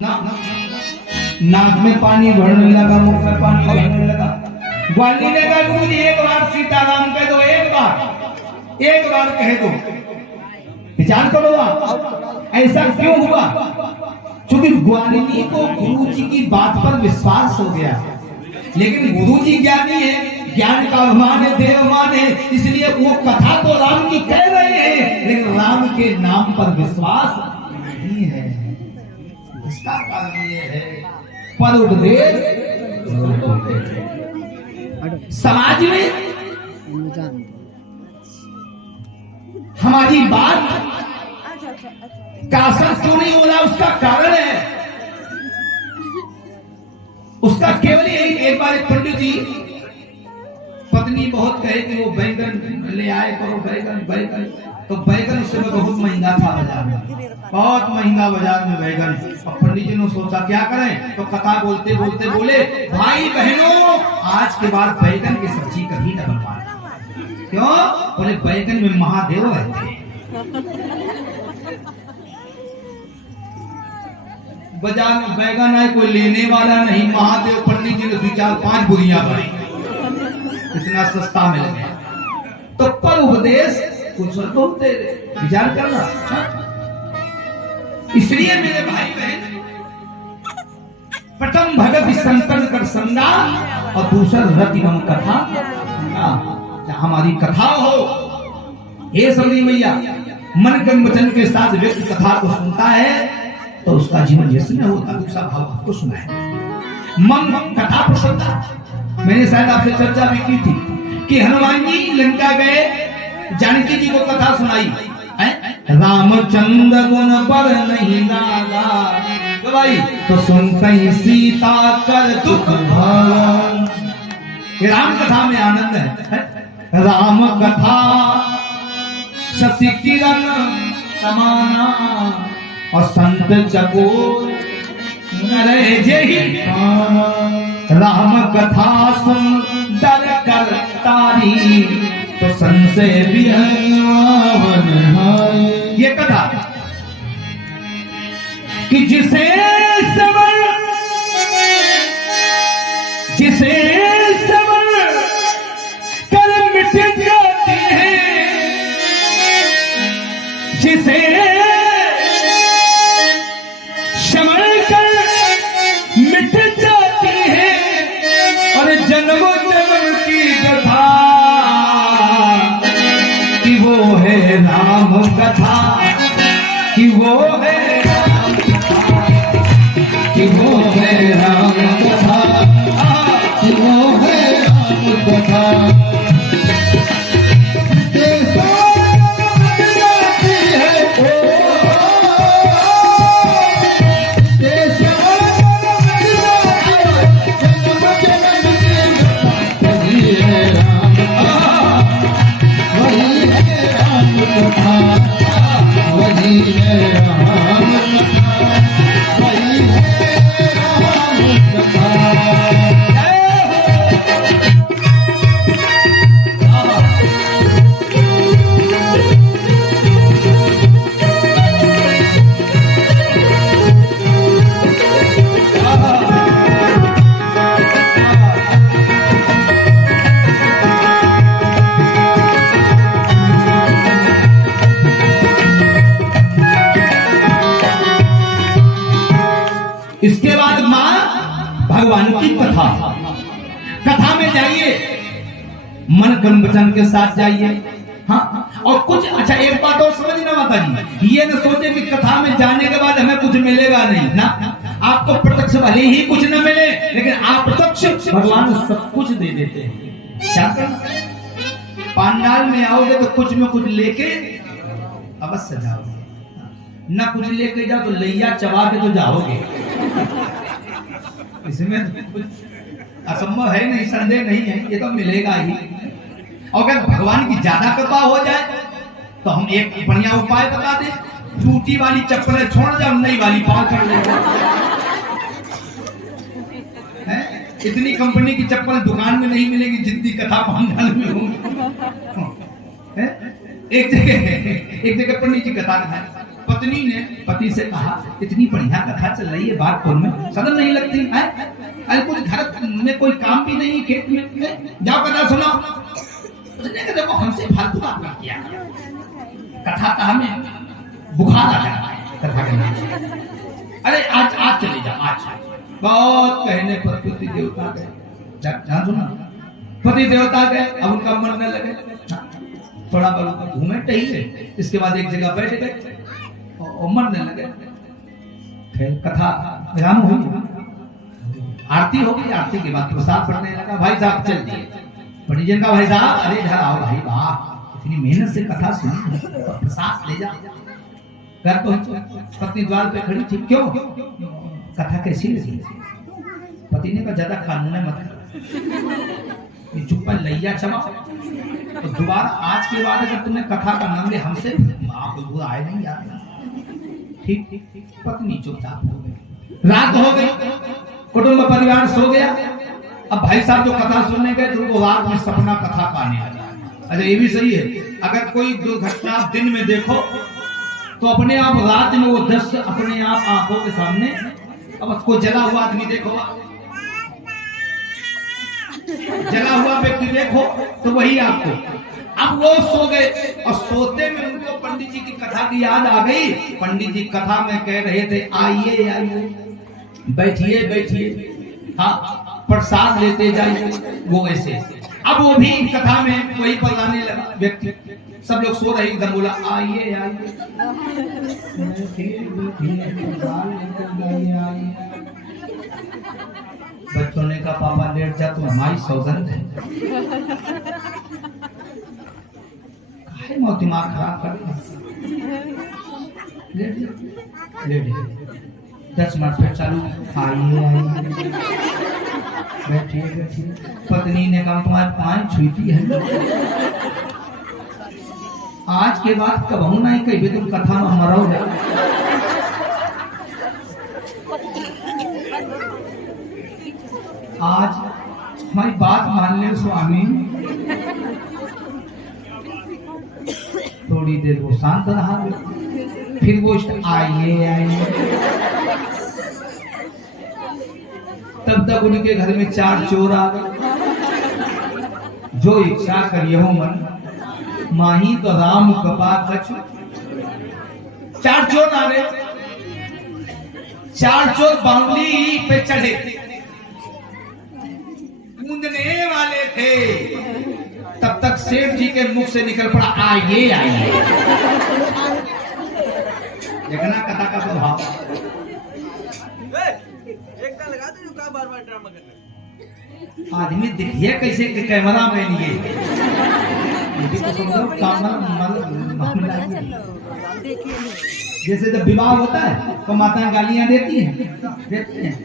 नाक में पानी भरने लगा, मुंह में पानी भरने लगा। ग्वाली ने कहा गुरु जी एक बार सीताराम कह दो, एक बार कह दो। विचार करो आप, ऐसा क्यों हुआ? क्योंकि ग्वालिनी को गुरु जी की बात पर विश्वास हो गया, लेकिन गुरु जी ज्ञानी है, ज्ञान का अभिमान है, देवमान है, इसलिए वो कथा तो राम की कह रहे हैं, लेकिन राम के नाम पर विश्वास नहीं है। इसका कारण ये है पर उपदेश समाज में हमारी बात का असर क्यों नहीं हो रहा, उसका कारण है, उसका केवल यही। एक बार एक पंडित जी पत्नी बहुत कहे कि वो बैगन ले आए करो, बैगन तो बैगन उस समय बहुत महंगा था बाजार में, बहुत महंगा बाजार में बैगन। और पंडित जी ने सोचा क्या करें, तो कथा बोलते बोलते बोले भाई बहनों आज के बाद बैगन की सब्जी कभी न बनवाना। क्यों? बोले बैगन में महादेव रहते हैं। बाजार में बैगन आए, कोई लेने वाला नहीं, महादेव। पंडित जी ने 2-4-5 बुरियां भरी, इतना सस्ता मिल गया। तो पर उपदेश कुछ बोलते विचार करना। इसलिए मेरे भाई बहन, प्रथम भगत संतन कर संगा और दूसरा रतिम कथा। हमारी कथा हो, हे समझी मैया, मन कर्म वचन के साथ व्यक्ति कथा को सुनता है तो उसका जीवन जैसे में होता। दूसरा भाव आपको सुनाए, मन कथा प्रसन्नता। मैंने शायद आपसे चर्चा भी की थी कि हनुमान जी लंका गए, जानकी जी को कथा सुनाई, रामचंद्र गुण पर नहीं लागा, तो भाई तो सुनते सीता कर दुख भाग। राम कथा में आनंद है, राम कथा शशि किरण समाना और संत चकोर नरे जही। राम कथा सुन डर कर तारी तो संशय भी ये कथा कि जिसे सबर कर मिट जाती है, जिसे समर कर मिट जाती है, और जन्मों जन्म की कथा कि वो है राम कथा, कि वो है राम कथा, कि वो है राम कथा, कि वो है राम कथा। इसके बाद मां भगवान की कथा में जाइए, मन कर्म वचन के साथ जाइए। हाँ, और कुछ अच्छा एक बात और समझना माता जी, ये न सोचे कि कथा में जाने के बाद हमें कुछ मिलेगा नहीं ना। आपको प्रत्यक्ष भले ही कुछ न मिले, लेकिन आप प्रत्यक्ष भगवान सब कुछ दे देते हैं। क्या करना, पंडाल में आओगे तो कुछ में कुछ लेके अवश्य जाओगे, न कुछ लेके जाओ तो लैया चबा के तो जाओगे। इसमें कुछ असंभव है नहीं, संदेह नहीं है, ये तो मिलेगा ही। और अगर भगवान की ज्यादा कृपा हो जाए तो हम एक बढ़िया उपाय बता दें, टूटी वाली चप्पलें छोड़ जाओ, नई वाली पाल कर ले। इतनी कंपनी की चप्पल दुकान में नहीं मिलेगी जितनी कथा पंडाल में होंगी। एक जगह पंडित जी कथा है, पत्नी ने पति से कहा, इतनी बढ़िया कथा चल रही है बागपुर में, सदन नहीं लगती है? अरे कुछ घर में कोई काम भी नहीं, खेत में जाओ कथा सुनो। उसने कहा देखो हमसे फालतू बात मत किया, कथा का हमें बुखार आ जाता है कथा के नाम। अरे आज चले जाओ, आज बहुत कहने पर पति देवता गए, ध्यान सुना, पति देवता गए। अब उनका मरने लगे, थोड़ा बहुत घूमे टहले, इसके बाद एक जगह बैठ गए और मरने लगे। कथा विराम हुई, आरती हो गई, आरती के बाद प्रसाद पढ़ने लगा। भाई साहब चल दिए, पंडित जी का भाई साहब अरे घर आओ भाई, वाह इतनी मेहनत से कथा सुनी, प्रसाद ले जा। घर पहुंचे, पत्नी द्वार पे खड़ी थी, क्यों कथा कैसी लगी? पति ने कहा ज्यादा कानून मत, चुप पर लैया चमाओ। तो दोबारा आज के बाद अगर तुमने कथा का नाम ले हमसे आप आए नहीं यार। ठीक, पत्नी चुपचाप हो गई। रात हो गई, कुटुंब परिवार सो गया। अब भाई साहब जो कथा सुनने गए तो उनको रात में सपना कथा का आने लगा। अरे ये भी सही है, अगर कोई दुर्घटना दिन में देखो तो अपने आप रात में वो दृश्य अपने आप आंखों के सामने। अब उसको जला हुआ आदमी देखो, जला हुआ व्यक्ति देखो तो वही आपको। अब वो सो गए और सोते में उनको पंडित जी की कथा की याद आ गई। पंडित जी कथा में कह रहे थे आइए आइए, बैठिए बैठिए, हाँ प्रसाद लेते जाइए, वो ऐसे। अब वो भी कथा में वही पलाने लगा व्यक्ति, सब लोग सो रहे, एकदम बोला आइए आइए, बच्चों ने कहा पापा लेट जा, तो हमारी सौगंध है, काहे मो दिमाग खराब कर। लेट 10 मिनट फिर चालू, आइए आइए, बैठिए बैठिए। पत्नी ने कहा तुम्हारे पाँव छूती है, आज के बाद कबहू नहीं कही तुम कथा में मरोगे। आज हमारी बात मान ले स्वामी। थोड़ी देर वो शांत रहा, फिर वो आइए आइए। तब तक उनके घर में 4 चोर आ गए। जो इच्छा करियो मन माही तो राम कपा कछु। 4 चोर आ गए, 4 चोर बावली पे चढ़े, कूदने वाले थे। तब तक सेठ जी के मुख से निकल पड़ा आइए आइए। देखना कथा का प्रभाव। बार-बार ड्रामा कर रहे। आदमी देखिए कैसे कैमरा मैन ये जैसे जब विवाह होता है तो माताएं गालियां देती हैं,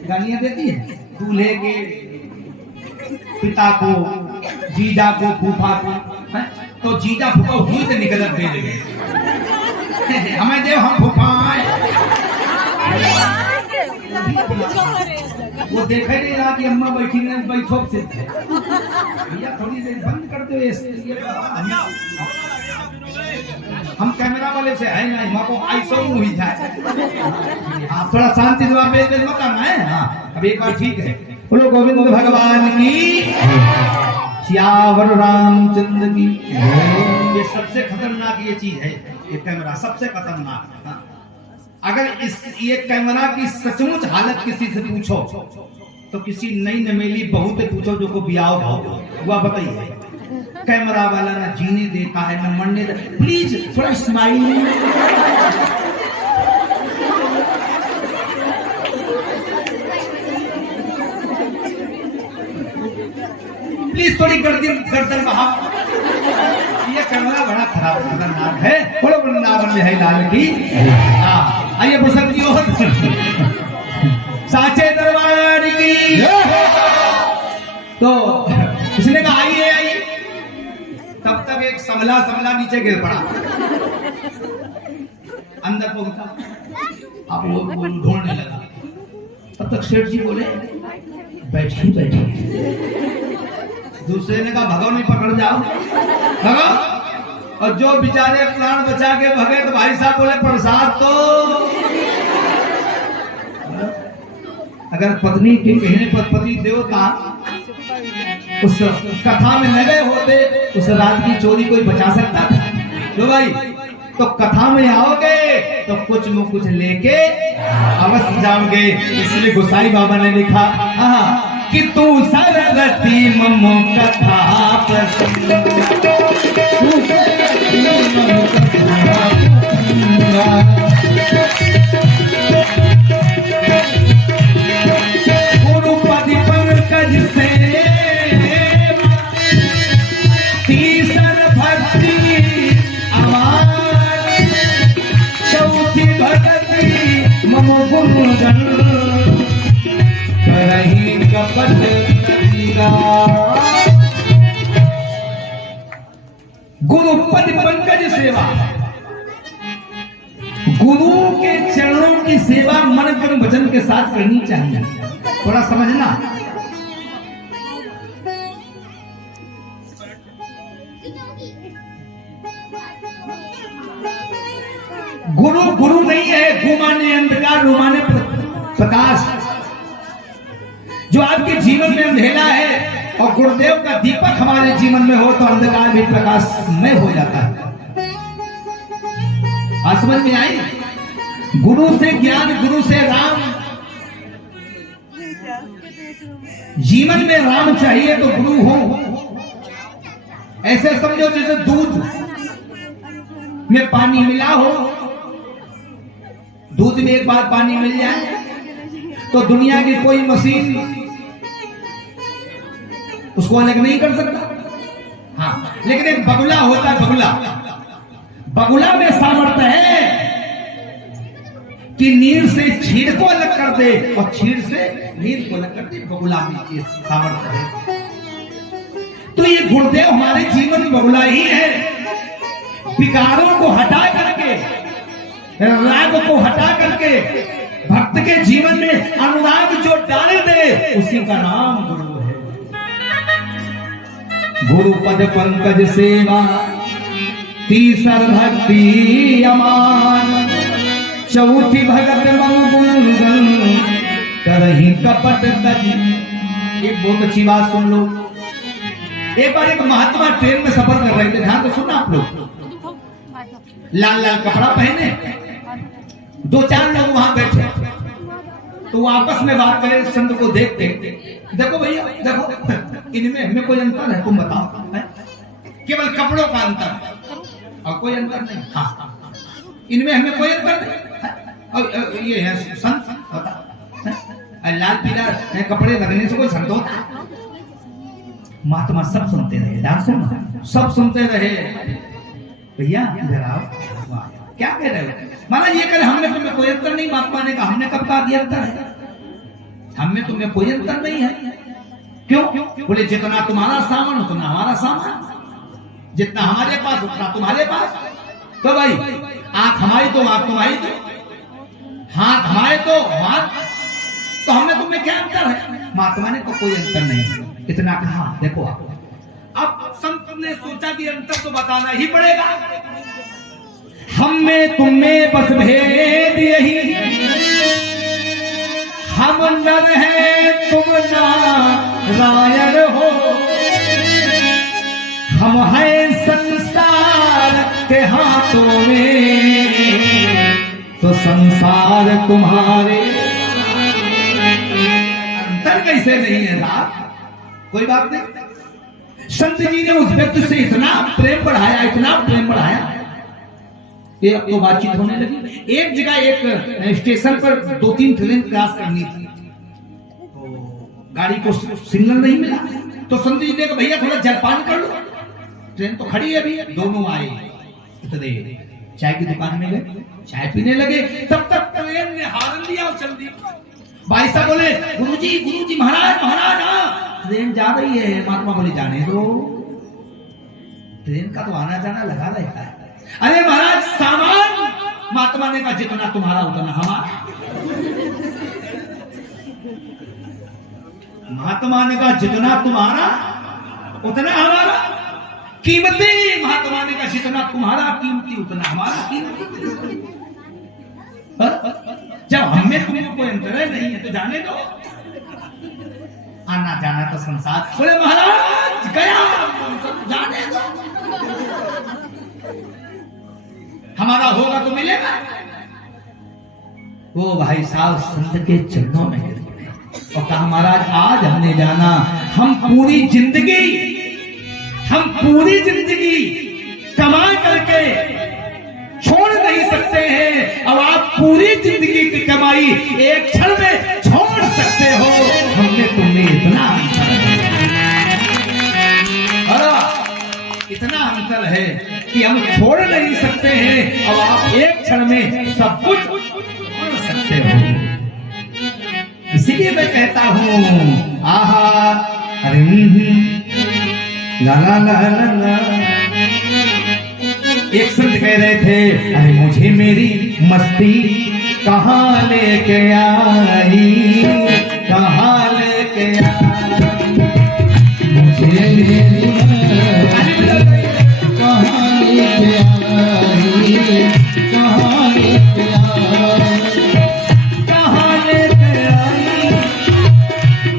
गालियां देती हैं दूल्हे के पिता को, जीजा को, फूफा को। तो जीजा फूफा हुई से निकल दे देंगे, हमें देव हम फूफा वो देखा नहीं रहा कि अम्मा बैठी नहीं, बैठो से भैया थोड़ी देर बंद कर दो। हम कैमरा वाले से है नहीं, माँ को ऐसा ही जाए। हाँ थोड़ा शांति से बेच मत करना है। हाँ अब एक बार ठीक है, बोलो गोविंद भगवान की, सियावर रामचंद्र की। ये सबसे खतरनाक ये चीज है, ये कैमरा सबसे खतरनाक। हाँ। अगर ये कैमरा की सचमुच हालत किसी से पूछो तो किसी नई नमेली बहू से पूछो जो को बियाह हो, वह बताइए कैमरा वाला ना जीने देता है ना मरने देता। प्लीज थोड़ा स्माइल। प्लीज थोड़ी गर्दन बहा। ये कैमरा बड़ा खराब खतरनाक है। बोलो वृंदावन में है लाल की। आइए पुस्तक की ओर, साचे दरबार की। तो उसने कहा आइए आइए। तब तक एक समला नीचे गिर पड़ा, अंदर पहुंचा, अब वो ढूंढने लगा। तब तक सेठ जी बोले बैठी बैठी। दूसरे ने कहा भगो नहीं पकड़ जाओ, भगो। और जो बेचारे प्राण बचा के भगे तो भाई साहब बोले प्रसाद तो। अगर पत्नी के कहने पर पति देवता उस कथा में न गए होते, उस रात की चोरी कोई बचा सकता था? जो भाई तो कथा में आओगे तो कुछ न कुछ लेके अवश्य जाओगे। इसलिए गोसाई बाबा ने लिखा कि तू सरस्वती ममो कथा गुरुपति पंकज से तीसर भक्ति अमान चौथी भक्ति ममो गुणगण करही कपट गुरुपद पंकज सेवा। गुरु के चरणों की सेवा मन कर्म वचन के साथ करनी चाहिए। थोड़ा समझना, गुरु गुरु नहीं है। गु माने अंधकार, रू माने प्रकाश। जो आपके जीवन में अंधेरा है और गुरुदेव का दीपक हमारे जीवन में हो तो अंधकार भी प्रकाशमय हो जाता है। आज समझ में आई? गुरु से ज्ञान, गुरु से राम। जीवन में राम चाहिए तो गुरु हो। ऐसे समझो जैसे दूध में पानी मिला हो। दूध में एक बार पानी मिल जाए तो दुनिया की कोई मशीन उसको अलग नहीं कर सकता। हाँ, लेकिन एक बगुला होता है, बगुला में सामर्थ्य है कि नीर से छीड़ को अलग कर दे और छीड़ से नीर को अलग कर दे। बगुला में ये सामर्थ्य है। तो ये गुरुदेव हमारे जीवन में बगुला ही है। विकारों को हटा करके, राग को हटा करके भक्त के जीवन में अनुराग जो डाल दे उसी का नाम गुरु है। गुरु पद पंकज सेवा तीसर भक्ति अमान चौथी भगत मम गुणगण करही कपट तज। एक बहुत अच्छी बात सुन लो। एक बार एक महात्मा ट्रेन में सफर कर रहे थे, ध्यान तो सुनना आप लोग। लाल लाल कपड़ा पहने, दो चार लोग वहां बैठे तो वो आपस में बात करें। संत को देखते, देखो भैया देखो, इनमें हमें कोई अंतर है? तुम बताओ, है? केवल कपड़ों का अंतर और कोई अंतर नहीं। हाँ, इनमें हमें कोई अंतर नहीं। और ये है संत होता, लाल पीला कपड़े लगने से कोई संत होता? महात्मा सब सुनते रहे, ध्यान सुनो, सब सुनते रहे। भैया इधर आओ, क्या कह रहे हो? माना ये कह, हमने तुम्हें कोई अंतर नहीं। महात्मा ने कहा, हमने कब कहा दिया अंतर है? हमें तुम्हें कोई अंतर नहीं है। क्यों? बोले जितना तुम्हारा सामान उतना हमारा सामान, जितना हमारे पास उतना तुम्हारे पास। तो भाई आंख हमारी तो आंख तुम्हारी, तो हाथ हमारे तो हाथ, तो हमने तुम्हें क्या अंतर है? महात्मा ने तो कोई अंतर नहीं, इतना कहा। देखो अब संत ने सोचा कि अंतर तो बताना ही पड़ेगा। हम में तुम में बस भेद यही, हम नर हैं तुम नारायण हो। हम हैं संसार के हाथों में तो संसार तुम्हारे। अंतर कैसे नहीं है साहब? कोई बात नहीं। संत जी ने उस व्यक्ति से इतना प्रेम बढ़ाया, इतना प्रेम बढ़ाया, ये अब तो बातचीत होने लगी। एक जगह एक स्टेशन पर 2-3 ट्रेन क्रॉस करनी थी, तो गाड़ी को सिग्नल नहीं मिला। तो संत जी ने कहा, भैया थोड़ा जलपान कर लो, ट्रेन तो खड़ी है अभी। दोनों आए, इतने चाय की दुकान में गए, चाय पीने लगे। तब तक ट्रेन ने हॉर्न दिया और चल दी। भाई साहब बोले, गुरुजी महाराज महाराज, ट्रेन जा रही है। महात्मा बोले, जाने दो, ट्रेन का तो आना जाना लगा रहता है। अरे महाराज सामान, महात्मा ने कहा जितना तुम्हारा उतना हमारा। महात्मा ने कहा जितना तुम्हारा उतना हमारा। कीमती महात्मा ने कहा जितना तुम्हारा कीमती उतना हमारा कीमती। जब हमें तुमको कोई अंतर नहीं है तो जाने दो, आना जाना तो संसार। बोले महाराज गया जाने दो, हमारा होगा तो मिलेगा। वो भाई साहब संत के चरणों में गिर पड़े और कहा महाराज आज हमने जाना, हम पूरी जिंदगी कमा करके छोड़ नहीं सकते हैं, अब आप पूरी जिंदगी की कमाई एक क्षण में छोड़ सकते हो। हमने तुमने इतना अंतर है कि हम छोड़ नहीं सकते हैं, अब आप एक क्षण में सब कुछ छोड़ सकते हो। इसीलिए मैं कहता हूं आहा अरे ला ला ला ला ला। एक संत कह रहे थे अरे मुझे मेरी मस्ती कहाँ लेके आई, कहाँ लेके आई, मुझे मेरी कहाँ लेके आई, कहाँ लेके आई,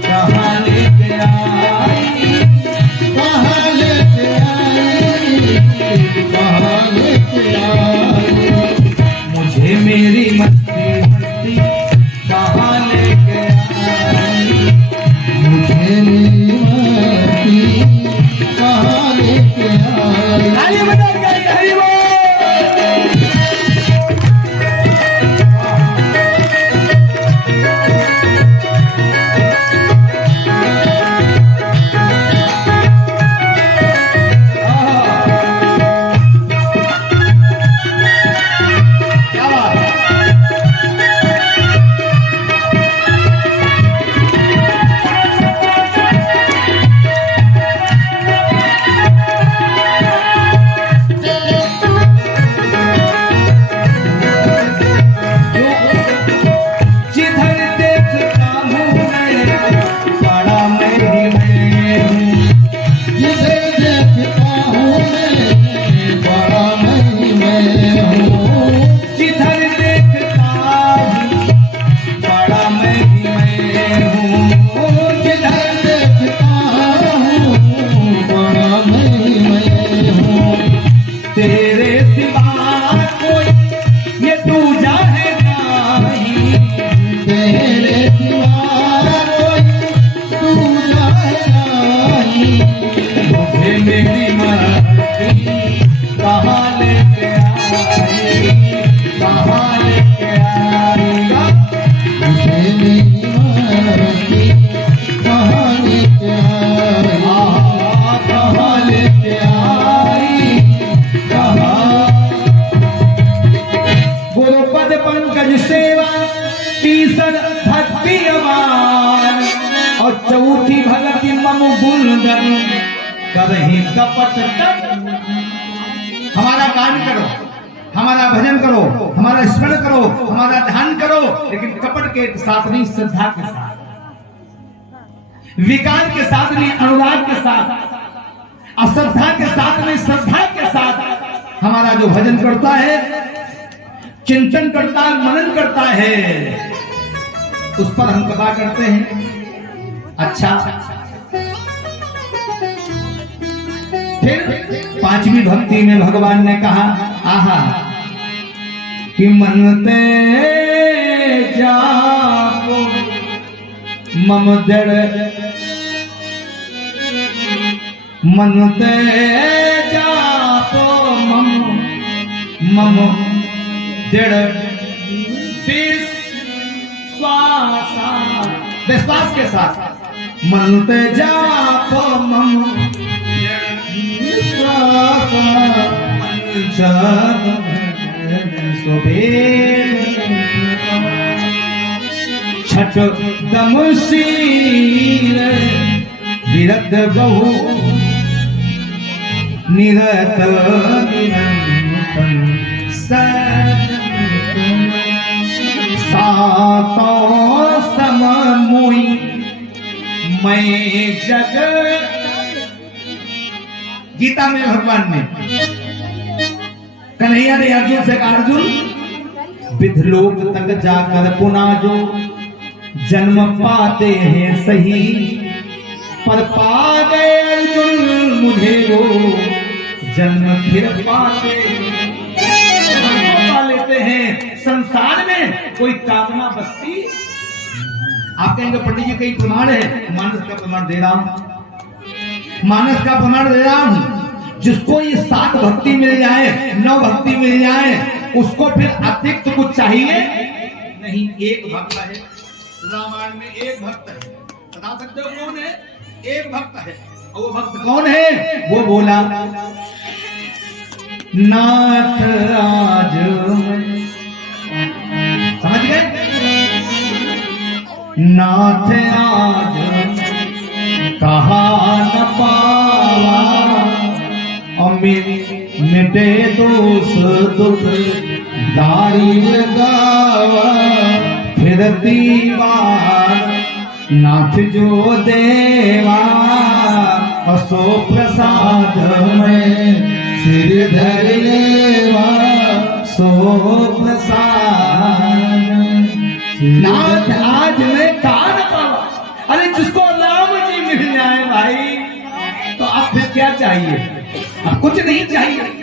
कहाँ लेके आई, कहाँ लेके आई, कहाँ लेके आई, मुझे मेरी मस्ती कहाँ लेके आई, मुझे मेरी मस्ती कहाँ लेके आई। ताली बजा के हरि बोल। और चौथी भगति मम गुणगन करहि कपट तप। हमारा गान करो, हमारा भजन करो, हमारा स्मरण करो, हमारा ध्यान करो, लेकिन कपट के साथ नहीं, श्रद्धा के साथ, विकार के साथ नहीं, अनुराग के साथ, अश्रद्धा के साथ नहीं, श्रद्धा के साथ हमारा जो भजन करता है, चिंतन करता है, मनन करता है, उस पर हम कृपा करते हैं। अच्छा, फिर पांचवी भक्ति में भगवान ने कहा आहा कि मनते जाको मम जड़, मनते जाको मम जड़ विश्वास के साथ मनते जापो मम छठ दमशील विरत बहु निरत निरंतन सातों सममुई मैं जग गीता में भगवान ने कन्हैया ने अर्जुन से कहा, अर्जुन विधलोक तक जाकर पुनः जो जन्म पाते हैं सही, पर पा गए अर्जुन मुझे वो जन्म फिर पाते पा लेते हैं। संसार में कोई कामना बसती। आप कहेंगे पंडित जी कई प्रमाण है, मानस का प्रमाण दे रहा हूं, मानस का प्रमाण दे रहा हूं। जिसको ये 7 भक्ति मिल जाए, 9 भक्ति मिल जाए, उसको फिर अतिरिक्त कुछ चाहिए नहीं। एक भक्त है रामायण में, एक भक्त है, बता सकते हो कौन है? एक भक्त है। और वो भक्त कौन है? वो बोला, नाथ आज समझ गए? नाथ आज कहा न पावा, अमित मिटे दोष दुख दारी लगावा, फिर दीवार नाथ जो देवा, असो प्रसाद में सिर धर लेवा, सो प्रसाद। नाथ आज मैं कान पावा। अरे जिसको राम जी मिल जाए भाई, तो अब फिर क्या चाहिए? अब कुछ नहीं चाहिए।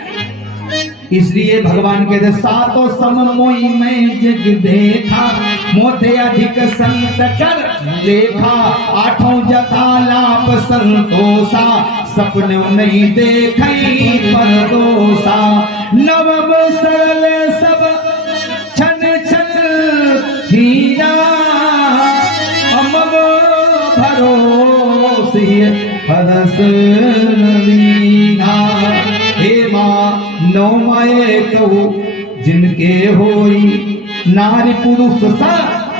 इसलिए भगवान कहते, सातों सम मोई में जग देखा, मोते अधिक संत कर लेखा, आठों जथा लाभ संतोषा, सपने नहीं देखई पर दोषा, नवम सरल सब छन छन हीरा, अमम भरोसे हरस नवीना। हे माँ नौ माए कहू जिनके होई, नारी पुरुष सा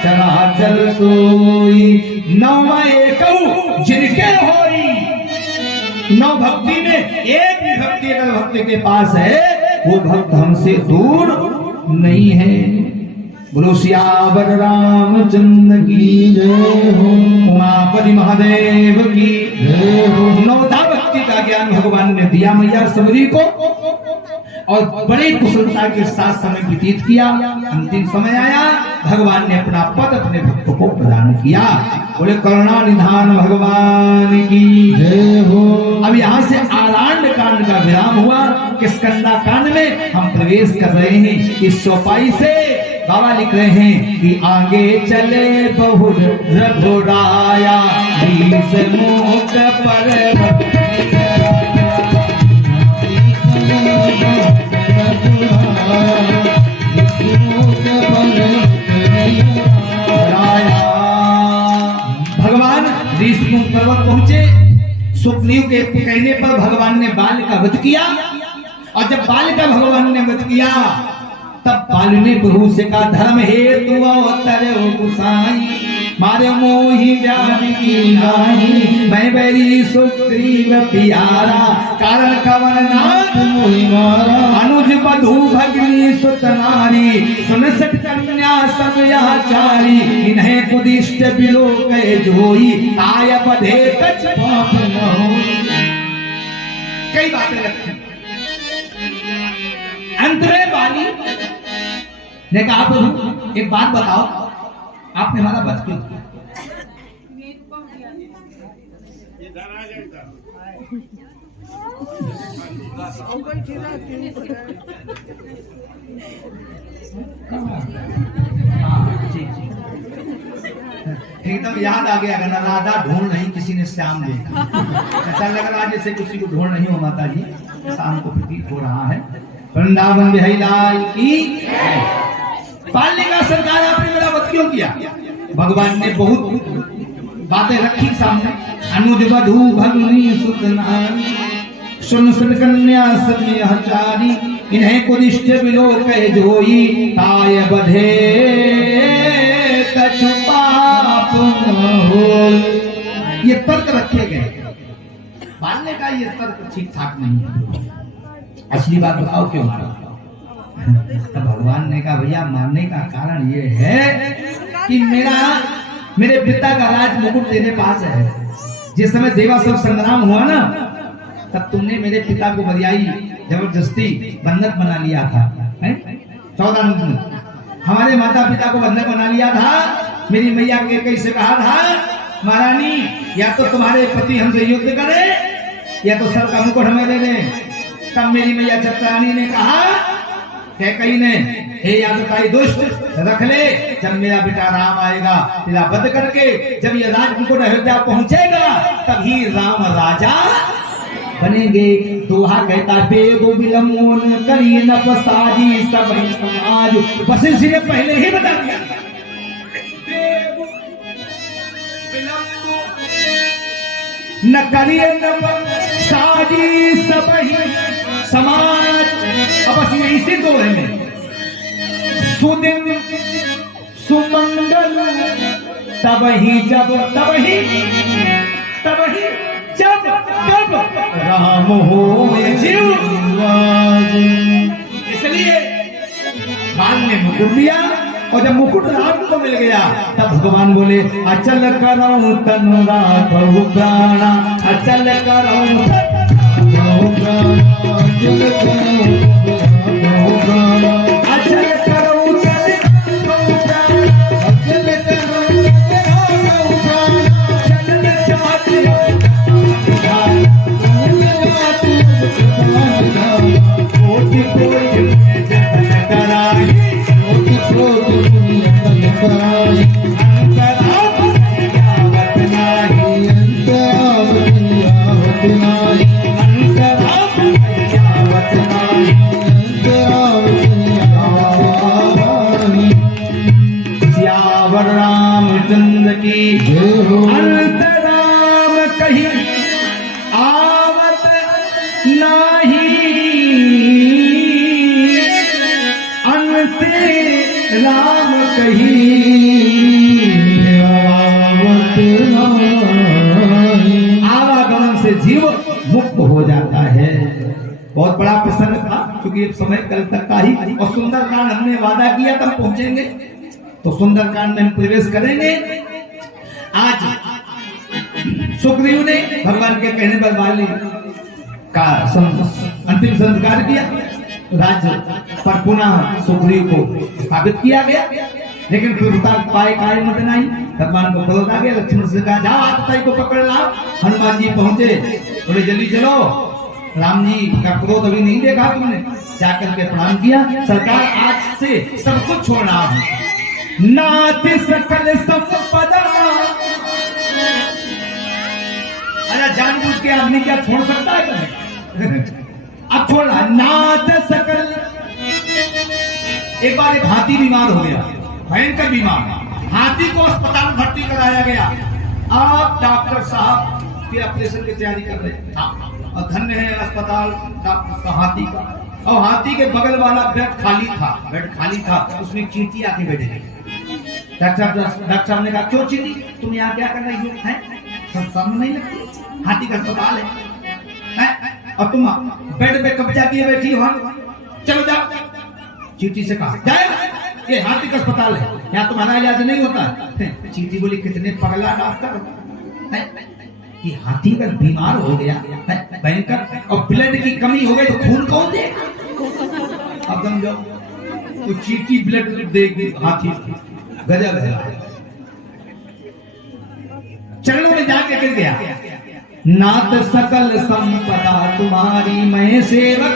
चराचर सोई। नौ माए कहू जिनके होई, 9 भक्ति में एक भी भक्ति अगर भक्ति के पास है, वो भक्त हमसे दूर नहीं है। बोलो सियावर रामचंद्र की जय हो, उमापति महादेव की जय हो। 9दा भक्ति का ज्ञान भगवान ने दिया मैया सबरी को, और बड़ी कुशलता के साथ समय व्यतीत किया। अंतिम समय आया, भगवान ने अपना पद अपने भक्त को प्रदान किया। बोले करुणा निधान भगवान की जय हो। अब यहाँ से आरण्य कांड का विराम हुआ। किष्किंधा कांड में हम प्रवेश कर रहे हैं। इस चौपाई से बाबा लिख रहे हैं कि आगे चले बहुर रघुराया, मुख पर भगवान ऋषिकुंड पर्वत पहुंचे। सुग्रीव के कहने पर भगवान ने बाल का वध किया, और जब बाल का भगवान ने वध किया, तब बाल ने प्रभु से कहा, धर्म हेतु अवतर गुसाई, मारे मोही व्याधि की नाही, मैं बैरी सुग्रीव प्यारा, कारण कवन नाथ मोहि मारा, अनुज बधू भगनी सुत नारी, सुनसठ कन्या समयाचारी, इन्हें कुदिष्ट बिलो कहे जोई, आय बधे कछ पाप न होई। कई बातें रखी। अंत में बाली ने कहा, प्रभु एक बात बताओ, आपने हमारा वध क्यों किया? एकदम याद आ गया, ना राधा ढूंढ नहीं, किसी ने श्याम देखा। ऐसा लग रहा जैसे किसी को ढूंढ नहीं हो माता जी, शाम को प्रतीत हो रहा है। वृंदावन बिहारी लाल की। बालिका सरकार आपने मेरा वध क्यों किया? भगवान ने बहुत बातें रखी सामने। अनुज वधू भगनी सुत नारी, सुन सुन कन्या समयाचारी, इन्हें कुदिष्ट बिलो कहे जोई, ताय बधे कछु पाप न होई। ये तर्क रखे गए। बालने का ये तर्क ठीक ठाक नहीं है। असली बात बताओ क्यों मारा? भगवान ने कहा, भैया मारने का कारण ये है कि मेरे पिता का राज मुकुट तेरे पास है। जिस समय देवासुर संग्राम हुआ ना, तब तुमने मेरे पिता को बरियाई जबरदस्ती बंधक बना लिया था, 14 में हमारे माता पिता को बंधक बना लिया था। मेरी मैया के कैसे कहा था, महारानी या तो तुम्हारे पति हमसे युद्ध करे या तो सर का मुकुट हमें दे दे। तब मेरी मैया चतुरानी ने कहा, कैकेयी ने, हे यादवताई दुष्ट, रख ले, जब मेरा बेटा राम आएगा तेरा वध करके, जब ये राज मुकुट अयोध्या पहुंचेगा तभी राम राजा बनेंगे। दोहा कहता बेगो विलंबन करिए न पसाजी सब समाज। वशिष्ठ ने पहले ही बता दिया, बेगो विलंबन न करिए न पसाजी सब समाज। अब बस यही से दो है, सुदिन सुमंगल तबही जब जब राम हो जीव। इसलिए बाल ने मुकुट दिया और जब मुकुट राम को मिल गया तब भगवान बोले, अचल करो तन राघव प्राणा, अचल करो रामचंद्र की अंत राम कही आवत नाही, अंत राम कही आवत नाही। आवागमन से जीव मुक्त हो जाता है। बहुत बड़ा प्रसंग था क्योंकि समय कल तक का ही, और सुंदरकांड हमने वादा किया तब पहुंचेंगे तो सुंदरकांड में हम प्रवेश करेंगे। आज सुग्रीव ने भगवान के कहने पर वाली का अंतिम संस्कार किया, राज्य पर पुनः सुग्रीव को स्थापित किया गया। लेकिन फिर पाए काय मत नहीं, भगवान को क्रोध आ गया। लक्ष्मण से कहा, जाओ आतताई को पकड़ लाओ। हनुमान जी पहुंचे, बोले जल्दी चलो, राम जी का क्रोध अभी नहीं देखा तुमने। जाकर के प्रणाम किया, सरकार आज से सब कुछ छोड़ना है, नाथ सकल संपदा। अरे जानबूझ के आदमी क्या छोड़ सकता है? अब छोड़ा नाथ सकल। एक बार एक हाथी बीमार हो गया, भयंकर बीमार। हाथी को अस्पताल भर्ती कराया गया। आप डॉक्टर साहब के ऑपरेशन की तैयारी कर रहे थे, और धन्य है अस्पताल डॉक्टर हाथी का। और हाथी के बगल वाला बेड खाली था, उसमें चींटी आके बैठे गई। डॉक्टर साहब ने कहा, क्यों चींटी, तुम यहाँ क्या कर रही हो? सब सामने नहीं लगती, हाथी का अस्पताल है और तुम बेड पे कब्जा किए बैठी हो, चलो जाओ। चींटी से कहा, जाए, ये हाथी का अस्पताल है, यहाँ तुम्हारा इलाज नहीं होता। चींटी बोली, कितने पगला डॉक्टर, ये हाथी का बीमार हो गया भयंकर, और ब्लड की कमी हो गई तो खून कौन देगा? अब समझो, तो चींटी ब्लड देगी, हाथी गजब है। चरणों में जाके गिर गया, नाथ सकल संपदा तुम्हारी मैं सेवक,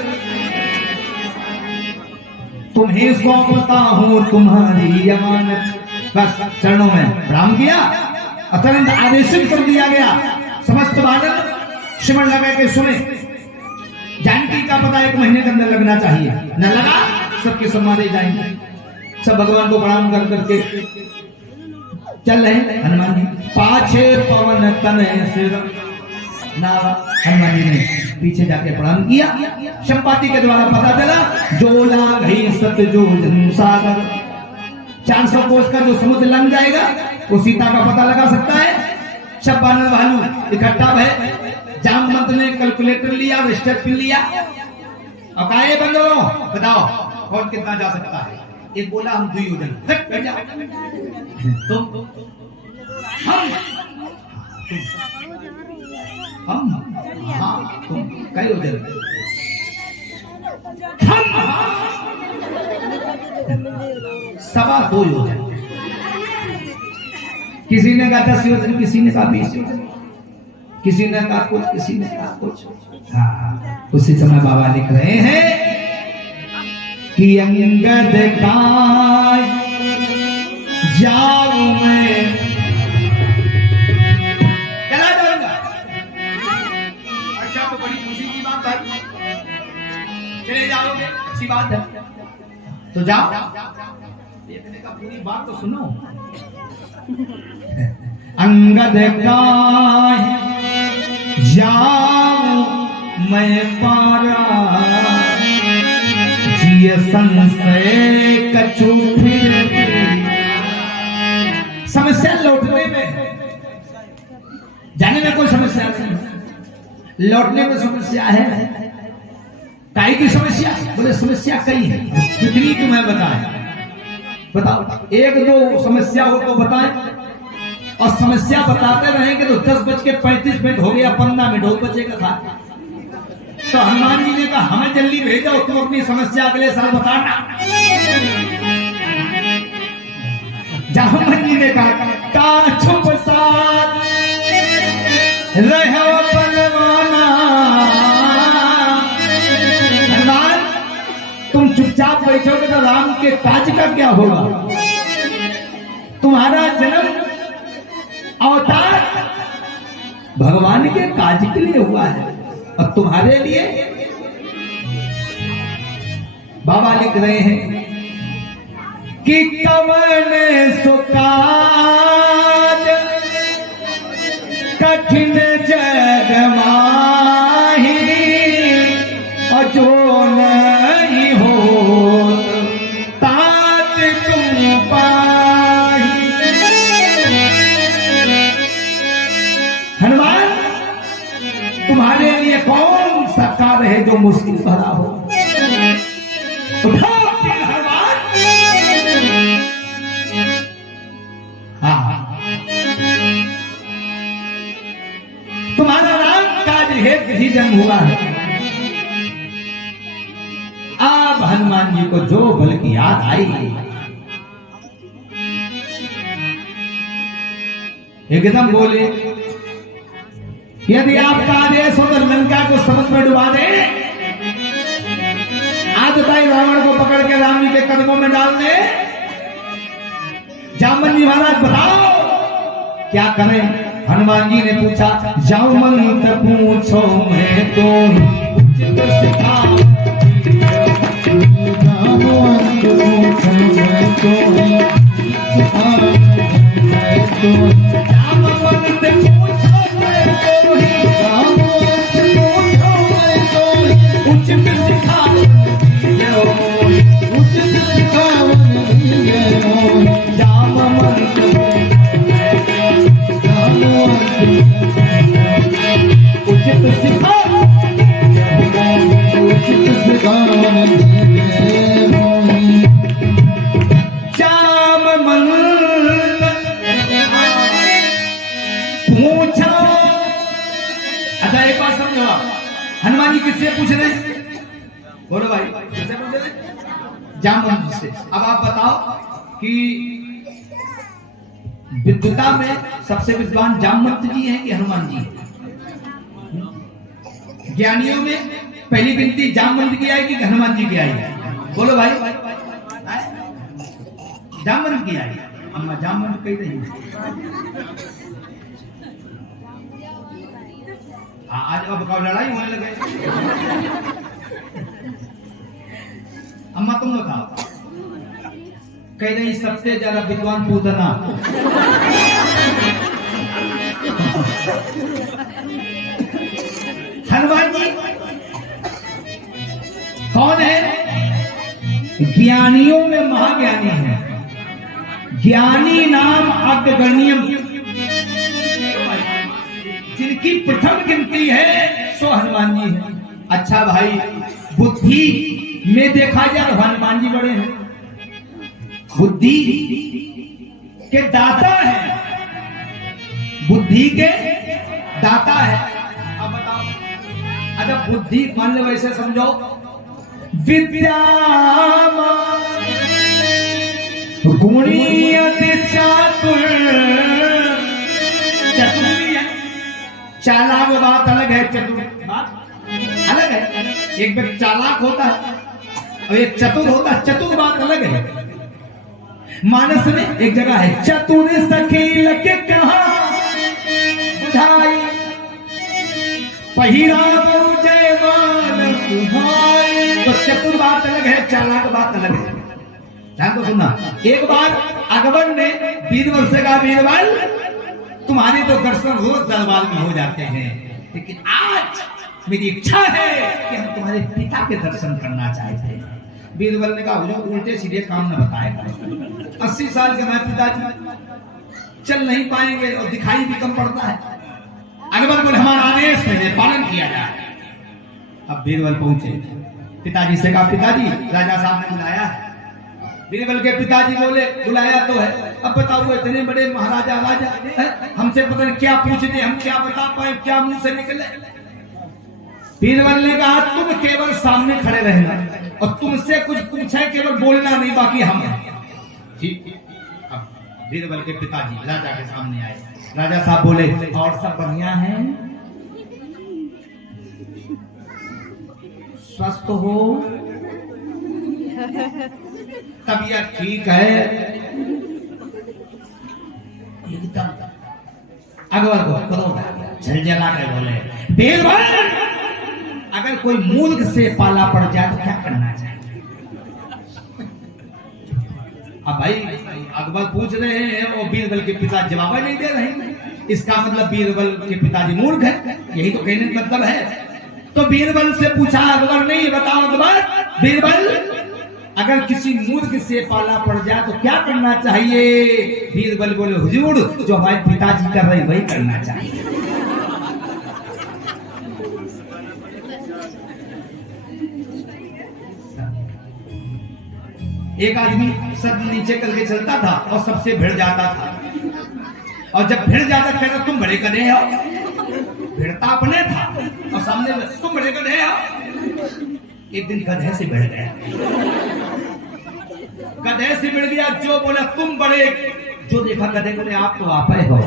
तुम्हें सौंपता हूं तुम्हारी अमानत। बस चरणों में प्रणाम किया, तुरंत आदेशित कर दिया गया। समस्त बालक सिमर लगा के सुने, जानकी का पता 1 महीने के अंदर लगना चाहिए, न लगा सबके सब मारे जाएंगे। सब भगवान को प्रणाम कर करके चल रहे। हनुमान जी पाछे पवन तनय सिर नावा। हनुमान जी ने पीछे जाके प्रणाम किया। संपाति के द्वारा पता चला, जोला घई सत जो सागर, 400 कोस का जो समुद्र लंघ जाएगा वो सीता का पता लगा सकता है। सब बानर भालू इकट्ठा भय, जामवंत ने कैलकुलेटर लिया, रजिस्टर पिन लिया, और कहा, बंदरों बताओ कौन कितना जा सकता है। एक बोला, हम दुर्योधन। हम हाँ तुम कई वजन सवा 2 योजन, किसी ने कहा 10 योजन, किसी ने कहा 20 योजन, किसी ने कहा कुछ, किसी ने कहा कुछ। हाँ, उसी समय बाबा लिख रहे हैं कि अंगद का जाऊं मैं, चला जाऊंगा। अच्छा, तो बड़ी खुशी की बात है, चले जाओगे, अच्छी बात है, तो जाओ। देखने का पूरी बात तो सुनो। अंगद का जाऊं मैं पारा, जिय संशय कछु फिर। समस्या लौटने में, जाने में कोई समस्या नहीं, लौटने में समस्या है। काई की समस्या? बोले समस्या कई है, कितनी तुम्हें बताएं? बताओ, 1-2 समस्या हो तो बताएं, और समस्या बताते रहेंगे तो 10:35 हो गया, 15 मिनट हो बचेगा था। तो हनुमान जी ने कहा हमें जल्दी भेजो, तुम अपनी समस्या अगले साल बताना। हनुमान जी ने कहा छुप साथ रहो बलवाना। हनुमान, तुम चुपचाप बैठोगे तो राम के काज का क्या होगा? तुम्हारा जन्म अवतार भगवान के काज के लिए हुआ है, और तुम्हारे लिए बाबा लिख रहे हैं कि कवन सुकाज कठिन जग माही, और जो नहीं हो तात तुम पाही। हनुमान, तुम्हारे लिए कौन सा कार्य है जो मुश्किल भरा हो? उठाओ हनुमान। हाँ, तुम्हारा राम काज हेतु ही जन्म हुआ है। अब हनुमान जी को जो बल की याद आई, एकदम बोले, यदि आपका आदेश हो तो लंका को समुद्र में डुबा दे। आज बताइए, रावण को पकड़ के राम जी के कदमों में डाल दे। जामवंत जी महाराज बताओ क्या करें? हनुमान जी ने पूछा, जामवंत पूछो मैं तो उचित सिखाऊं, जामवंत पूछो मैं तो हनुमान जी किससे पूछ रहे हैं? बोलो भाई, किससे पूछ रहे हैं? जामवंत जी से। अब आप बताओ कि विद्वता में सबसे विद्वान जामवंत जी हैं कि हनुमान जी? ज्ञानियों में पहली गिनती जामवंत की आएगी कि हनुमान जी की आएगी? बोलो भाई, जामवंत की आएगी। अम्मा जामवंत कही रही। आज अब लड़ाई होने लगे। अम्मा तुम बताओ। कह रही सबसे ज्यादा विद्वान पूतना। हनुमान जी कौन है? ज्ञानियों में महाज्ञानी है। ज्ञानी नाम अग्रगण्यम, जिनकी प्रथम गिनती है सो हनुमान जी है। अच्छा भाई, बुद्धि में देखा जाए तो हनुमान जी बड़े हैं, बुद्धि के दाता है, बुद्धि के दाता है। अब बताओ, जब बुद्धि मान लो वैसे समझो, विद्यामान गुणी अति चातुर, चतुर है, चालाक बात अलग है, चतुर बात अलग है। एक व्यक्ति चालाक होता है और एक चतुर होता है, चतुर बात अलग है। मानस में एक जगह है, चतुर सखील के कहा बुझाई, पहिरा बहु जय मानस भाई। तो चतुर बात अलग है, चालाक बात अलग है। ध्यान तो सुनना। एक बार अकबर ने बीरबल से कहा, बीरबल तुम्हारे तो दर्शन रोज दरबार में हो जाते हैं, लेकिन आज मेरी इच्छा है कि हम तुम्हारे पिता के दर्शन करना चाहते हैं। बीरबल ने कहा, हुजूर उल्टे सीधे काम न बताए, 80 साल के मैं पिताजी चल नहीं पाएंगे और दिखाई भी कम पड़ता है। अकबर बोले, हमारा आदेश है, पालन किया जाए। अब बीरबल पहुंचे, पिताजी से कहा, पिताजी राजा साहब ने बुलाया है। बीरबल के पिताजी बोले, बुलाया तो है, अब बताओ इतने बड़े महाराजा राजा हमसे पता नहीं क्या पूछते, हम क्या बता पाए, क्या मुंह से निकले। बीरबल ने कहा, तुम केवल सामने खड़े रहना और तुमसे कुछ पूछे केवल बोलना नहीं, बाकी हम हैं। ठीक। अब बीरबल के पिताजी राजा के सामने आए। राजा साहब बोले, और सब बढ़िया है, स्वस्थ हो, तबीयत ठीक है एकदम। अकबर को झलझला कर बोले, बीरबल अगर कोई मूर्ख से पाला पड़ जाए तो क्या करना चाहिए? अब भाई अकबर पूछ रहे हैं और बीरबल के पिता जवाब नहीं दे रहे हैं, इसका मतलब बीरबल के पिताजी मूर्ख है, यही तो कहने का मतलब है। तो बीरबल से पूछा अकबर, नहीं बताओ अकबर, बीरबल अगर किसी मूर्ख से पाला पड़ जाए तो क्या करना चाहिए? बीरबल बोले, हुजूर जो हमारे पिताजी कर रहे वही करना चाहिए। एक आदमी सब नीचे करके चलता था और सबसे भिड़ जाता था, और जब भिड़ जाता कहता, तुम बड़े गधे हो। भिड़ता अपने था और सामने तुम बड़े गधे हो। एक दिन गधे से भिड़ गया, गधे से भिड़ गया, जो बोला तुम बड़े, जो देखा गधे बोले, आप तो आप ही हो।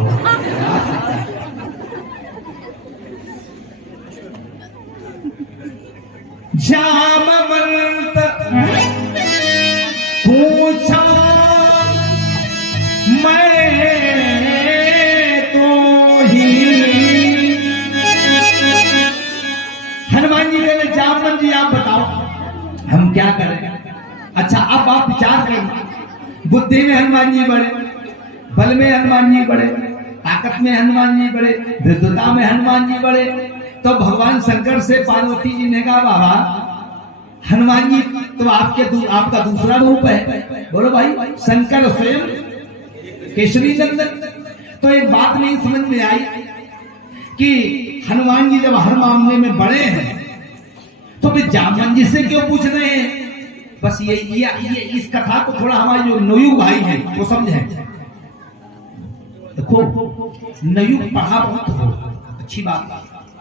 जामवंत पूछा मैं तो ही, हनुमान जी ने, जामवंत जी आप बताओ हम क्या करें? अच्छा अब आप विचार करें, बुद्धि में हनुमान जी बड़े, बल में हनुमान जी बड़े, ताकत में हनुमान जी बड़े, धृष्टता में हनुमान जी बड़े। तो भगवान शंकर से पार्वती जी ने कहा, बाबा हनुमान जी तो आपका दूसरा रूप है। बोलो भाई, शंकर स्वयं केशरी नंदन। तो एक बात नहीं समझ में आई कि हनुमान जी जब हर मामले में बड़े हैं तो वे जामवंत जी से क्यों पूछ रहे हैं? बस ये इस कथा को थोड़ा हमारे जो नवयुग भाई हैं वो समझें। देखो, नवयुग पढ़ा बहुत हो, अच्छी बात,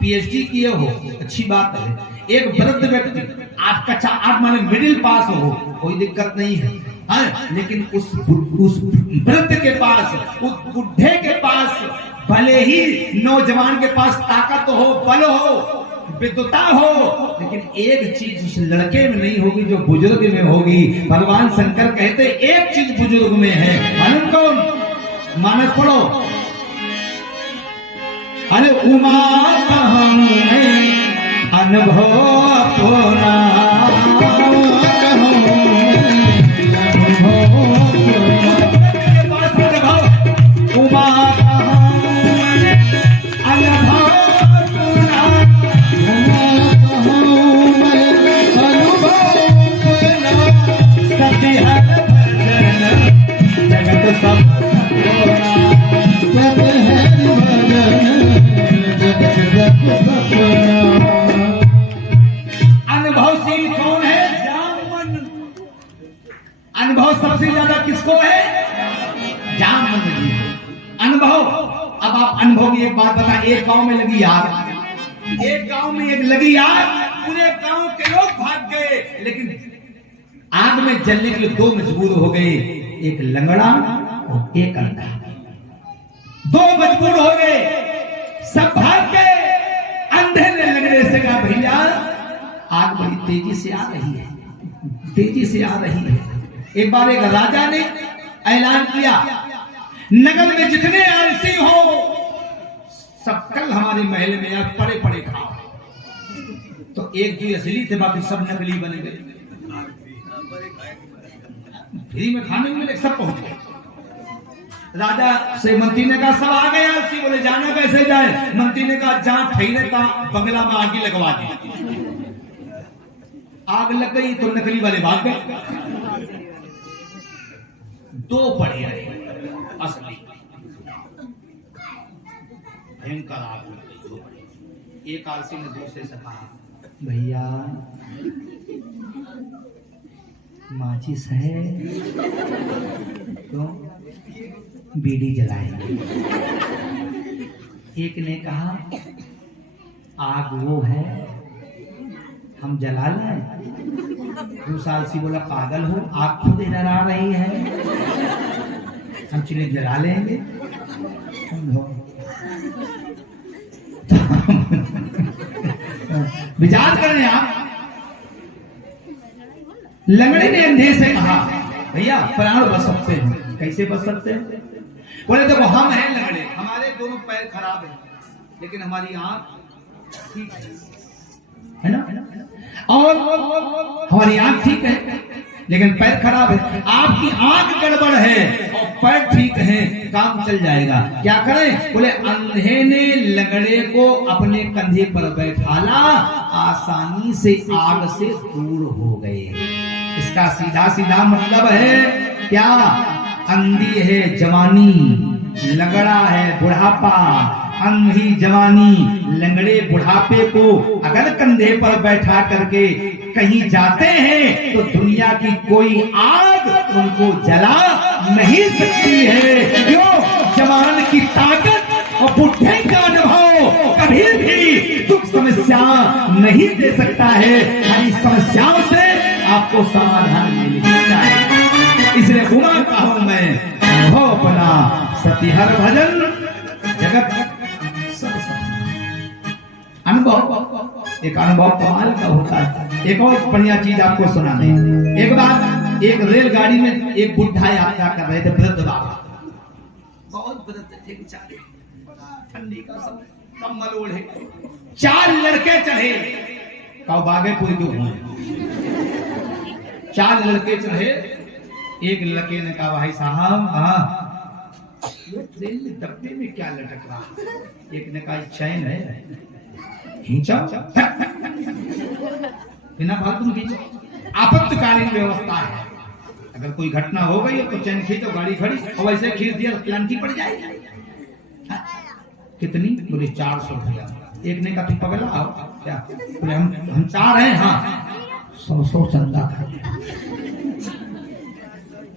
पीएचडी किए हो, अच्छी बात है। एक वृद्ध व्यक्ति आप माने मिडिल पास हो, कोई दिक्कत नहीं है, हाँ? लेकिन उस वृद्ध के पास, उस बुढ़े के पास, भले ही नौजवान के पास ताकत हो, बल हो, विद्वता हो, लेकिन एक चीज उस लड़के में नहीं होगी जो बुजुर्ग में होगी। भगवान शंकर कहते एक चीज बुजुर्ग में है, मालूम कौन? मानस पढ़ो, अरे उमा कहूं अनुभव अपना, उमा अनुभवशील कौन है? अनुभव सबसे ज्यादा किसको है? जामवंत जी। अनुभव, अब आप अनुभव की एक बात बता, एक गांव में लगी आग, एक गांव में एक लगी आग, पूरे गांव के लोग भाग गए, लेकिन आग में जलने के लिए दो मजबूर हो गए, एक लंगड़ा और एक अंधा। दो मजबूर हो गए, सब भाग गए। अंधे ने लंगड़े से कहा, भैया आग बड़ी तेजी से आ रही है, तेजी से आ रही है। एक बार एक राजा ने ऐलान किया, नगर में जितने आलसी हो सब कल हमारे महल में आज पड़े पड़े खाओ। तो एक जो असली थे, बाकी सब नकली बन गए। फ्री में खाने में सब पहुंच गए। राजा से मंत्री ने कहा, सब आ गए आलसी। बोले जाना कैसे जाए? मंत्री ने कहा, जहां ठहरे था बंगला में आग लगवा दी। आग लग गई तो नकली वाले भाग गए। दो पड़े असली, भयंकर आग लग गई। दो पड़े। एक आलसी ने दूसरे से कहा, भैया माचिस है तो बीड़ी जलाएंगे। एक ने कहा, आग वो है हम जला लें। दूसरा आलसी बोला, पागल हो, आग खुद इधर आ रही है, हम चले जला लेंगे। विचार करें आप। लंगड़े ने अंधे से कहा, भैया प्राण बच सकते हैं। कैसे बच सकते हैं? बोले देखो, हम हैं लंगड़े, हमारे दोनों पैर खराब हैं, लेकिन हमारी आंख ठीक है ना, और हमारी आंख ठीक है लेकिन पैर खराब है। आपकी आंख गड़बड़ है और पैर ठीक है, काम चल जाएगा। क्या करें? बोले अंधे ने लंगड़े को अपने कंधे पर बैठाला, आसानी से आग से दूर हो गए। इसका सीधा सीधा मतलब है क्या? अंधी है जवानी, लंगड़ा है बुढ़ापा। अंधी जवानी लंगड़े बुढ़ापे को अगर कंधे पर बैठा करके कहीं जाते हैं तो दुनिया की कोई आग उनको जला नहीं सकती है। क्यों? जवान की ताकत और बुढ़े का अनुभव कभी भी दुख समस्या नहीं दे सकता है। हरी समस्याओं से आपको समाधान मिल सकता है। इसलिए गुना कहूं मैं, हो अपना सतिहर भजन जगत अनुभव। एक अनुभव कमाल का होता है। एक और बढ़िया चीज आपको सुना दें। एक बार एक रेलगाड़ी में एक बुढ़ा यात्रा कर रहे थे, वृद्ध बाबा, बहुत वृद्ध थे बेचारे, ठंडी का समय, कम्बल ओढ़े। 4 लड़के चढ़े, कहो बागेपुर क्यों हुए। 4 लड़के चढ़े। एक लड़के ने कहा, भाई साहब ये ट्रेन में डब्बे में क्या लटक रहा? एक ने कहा, चैन है, खींचा बिना फालतू में खींचो। आपातकालीन व्यवस्था है, अगर कोई घटना हो गई तो चैन खींचो, गाड़ी खड़ी, और वैसे खींच दिया प्लांटी पड़ जाएगी। कितनी? बोले 400 रुपया। एक ने कहा, तुम पगला आओ क्या? बोले हम 4 हैं। हाँ, 100 चंदा कर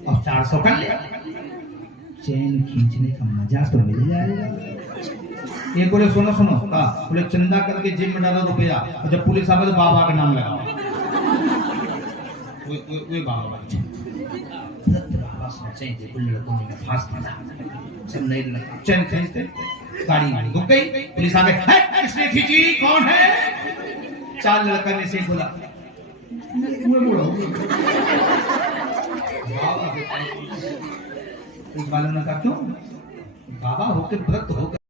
और 400 कर ले, चैन खींचने का मजा तो मिल जाएगा। एक बोले, सुनो सुनो, बोले चंदा करके जेब में डालो रुपया, और जब पुलिस आवे तो बाबा का नाम लगाओ। वो बाबा चैन खींचते, गाड़ी रुक गई, पुलिस आ गई, किसने खींची, कौन है? 4 लड़का ने से बोला, बाबा। क्यों? बाबा होकर व्रत होकर